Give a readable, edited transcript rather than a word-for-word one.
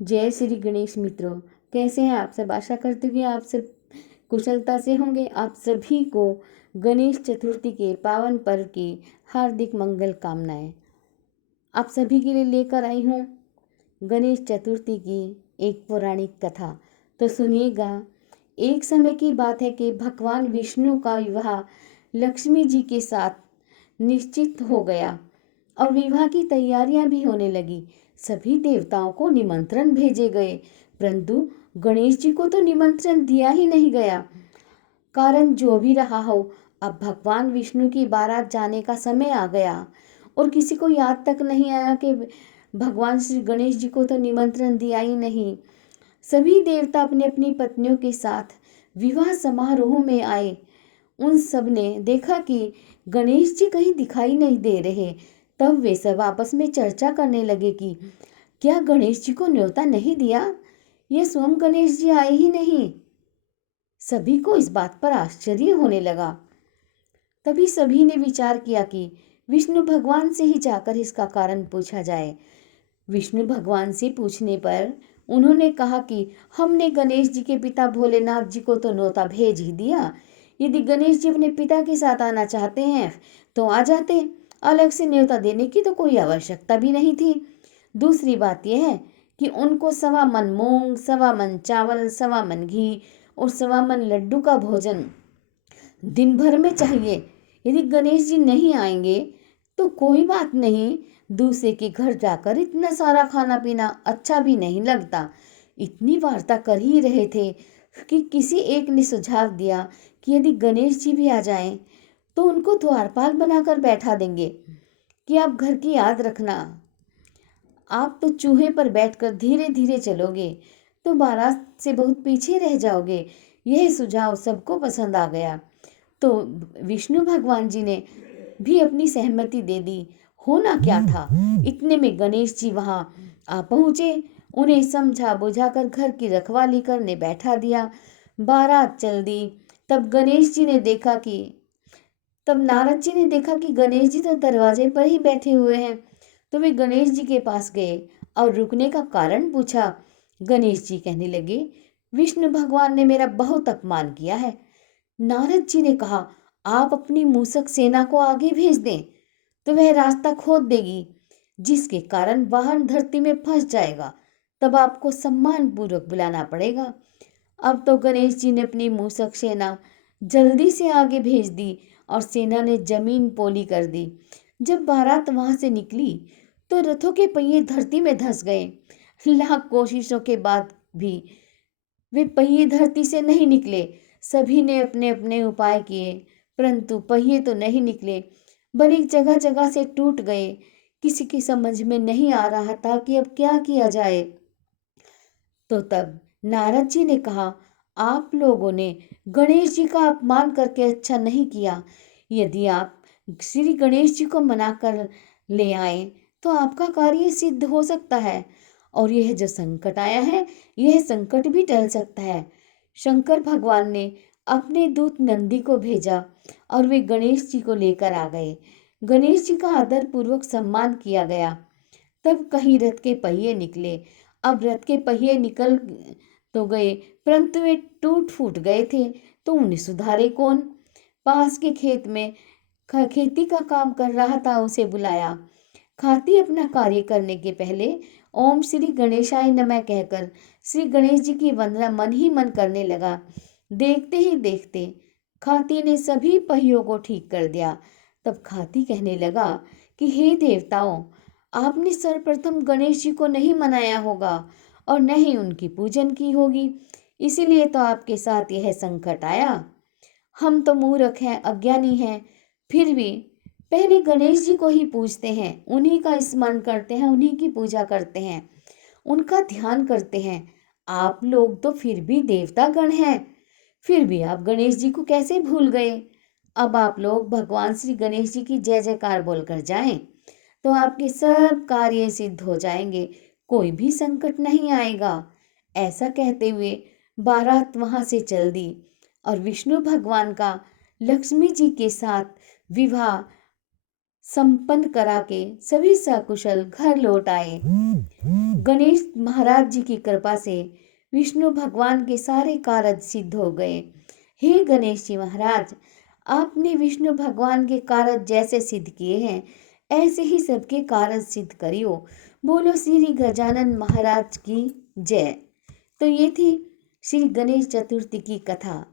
जय श्री गणेश मित्रों, कैसे हैं आप सब। आशा करती हूँ कि आप सब कुशलता से होंगे। आप सभी को गणेश चतुर्थी के पावन पर्व की हार्दिक मंगल कामनाएं। आप सभी के लिए लेकर आई हूँ गणेश चतुर्थी की एक पौराणिक कथा। तो सुनिएगा। एक समय की बात है कि भगवान विष्णु का विवाह लक्ष्मी जी के साथ निश्चित हो गया और विवाह की तैयारियां भी होने लगी। सभी देवताओं को निमंत्रण भेजे गए, परंतु गणेश जी को तो निमंत्रण दिया ही नहीं गया। कारण जो भी रहा हो, अब भगवान विष्णु की बारात जाने का समय आ गया और किसी को याद तक नहीं आया कि भगवान श्री गणेश जी को तो निमंत्रण दिया ही नहीं। सभी देवता अपने अपनी पत्नियों के साथ विवाह समारोह में आए। उन सब ने देखा कि गणेश जी कहीं दिखाई नहीं दे रहे। तब वे सब आपस में चर्चा करने लगे कि क्या गणेश जी को न्योता नहीं दिया, ये स्वयं गणेश जी आए ही नहीं। सभी को इस बात पर आश्चर्य होने लगा। तभी सभी ने विचार किया कि विष्णु भगवान से ही जाकर इसका कारण पूछा जाए। विष्णु भगवान से पूछने पर उन्होंने कहा कि हमने गणेश जी के पिता भोलेनाथ जी को तो न्योता भेज ही दिया। यदि गणेश जी अपने पिता के साथ आना चाहते हैं तो आ जाते, अलग से न्योता देने की तो कोई आवश्यकता भी नहीं थी। दूसरी बात यह है कि उनको 1.25 मन मूंग, 1.25 मन चावल, 1.25 मन घी और 1.25 मन लड्डू का भोजन दिन भर में चाहिए। यदि गणेश जी नहीं आएंगे तो कोई बात नहीं, दूसरे के घर जाकर इतना सारा खाना पीना अच्छा भी नहीं लगता। इतनी वार्ता कर ही रहे थे कि किसी एक ने सुझाव दिया कि यदि गणेश जी भी आ जाएं तो उनको द्वारपाल बनाकर बैठा देंगे कि आप घर की याद रखना, आप तो चूहे पर बैठकर धीरे धीरे चलोगे तो बारात से बहुत पीछे रह जाओगे। यह सुझाव सबको पसंद आ गया तो विष्णु भगवान जी ने भी अपनी सहमति दे दी। होना क्या था, इतने में गणेश जी वहां आ पहुंचे। उन्हें समझा बुझाकर घर की रखवाली करने बैठा दिया। बारात चल दी। तब गणेश जी ने देखा कि तब नारद जी ने देखा कि गणेश जी तो दरवाजे पर ही बैठे हुए हैं। तो वे गणेश जी के पास गए और रुकने का कारण पूछा। गणेश जी कहने लगे, विष्णु भगवान ने मेरा बहुत अपमान किया है। नारद जी ने कहा, आप अपनी मूसक सेना को आगे भेज दें तो वह रास्ता खोद देगी, जिसके कारण वाहन धरती में फंस जाएगा। तब आपको सम्मान पूर्वक बुलाना पड़ेगा। अब तो गणेश जी ने अपनी मूसक सेना जल्दी से आगे भेज दी और सेना ने जमीन पोली कर दी। जब बारात वहां से निकली तो रथों के पहिए धरती में धंस गए। लाख कोशिशों के बाद भी वे पहिए धरती से नहीं निकले। सभी ने अपने अपने उपाय किए, परंतु पहिए तो नहीं निकले, बल्कि जगह जगह से टूट गए। किसी की समझ में नहीं आ रहा था कि अब क्या किया जाए। तो तब नारद जी ने कहा, आप लोगों ने गणेश जी का अपमान करके अच्छा नहीं किया। यदि आप श्री गणेश जी को मना कर ले आए तो आपका कार्य सिद्ध हो सकता है और यह जो संकट आया है, यह संकट भी टल सकता है। शंकर भगवान ने अपने दूत नंदी को भेजा और वे गणेश जी को लेकर आ गए। गणेश जी का आदर पूर्वक सम्मान किया गया। तब कहीं रथ के पहिए निकले। अब रथ के पहिए निकल तो गए, परंतु वे टूट फूट गए थे, तो उन्हें सुधारे कौन। पास के खेत में खेती का काम कर रहा था, उसे बुलाया। खाती अपना कार्य करने के पहले ओम श्री गणेशाय नमः कहकर श्री गणेश जी की वंदना मन ही मन करने लगा। देखते ही देखते खाती ने सभी पहियों को ठीक कर दिया। तब खाती कहने लगा कि हे देवताओं, आपने सर्वप्रथम गणेश जी को नहीं मनाया होगा और न ही उनकी पूजन की होगी, इसीलिए तो आपके साथ यह संकट आया। हम तो मूर्ख हैं, अज्ञानी हैं, फिर भी पहले गणेश जी को ही पूजते हैं, उन्हीं का स्मरण करते हैं, उन्हीं की पूजा करते हैं, उनका ध्यान करते हैं। आप लोग तो फिर भी देवता गण हैं, फिर भी आप गणेश जी को कैसे भूल गए। अब आप लोग भगवान श्री गणेश जी की जय जयकार बोलकर जाएं तो आपके सब कार्य सिद्ध हो जाएंगे, कोई भी संकट नहीं आएगा। ऐसा कहते हुए बारात वहां से चल दी और विष्णु भगवान का लक्ष्मी जी के साथ विवाह संपन्न करा के सभी सकुशल घर लौट आए। गणेश महाराज जी की कृपा से विष्णु भगवान के सारे कार्य सिद्ध हो गए। हे गणेश जी महाराज, आपने विष्णु भगवान के कार्य जैसे सिद्ध किए हैं, ऐसे ही सबके कार्य सिद्ध करियो। बोलो श्री गजानन महाराज की जय। तो ये थी श्री गणेश चतुर्थी की कथा।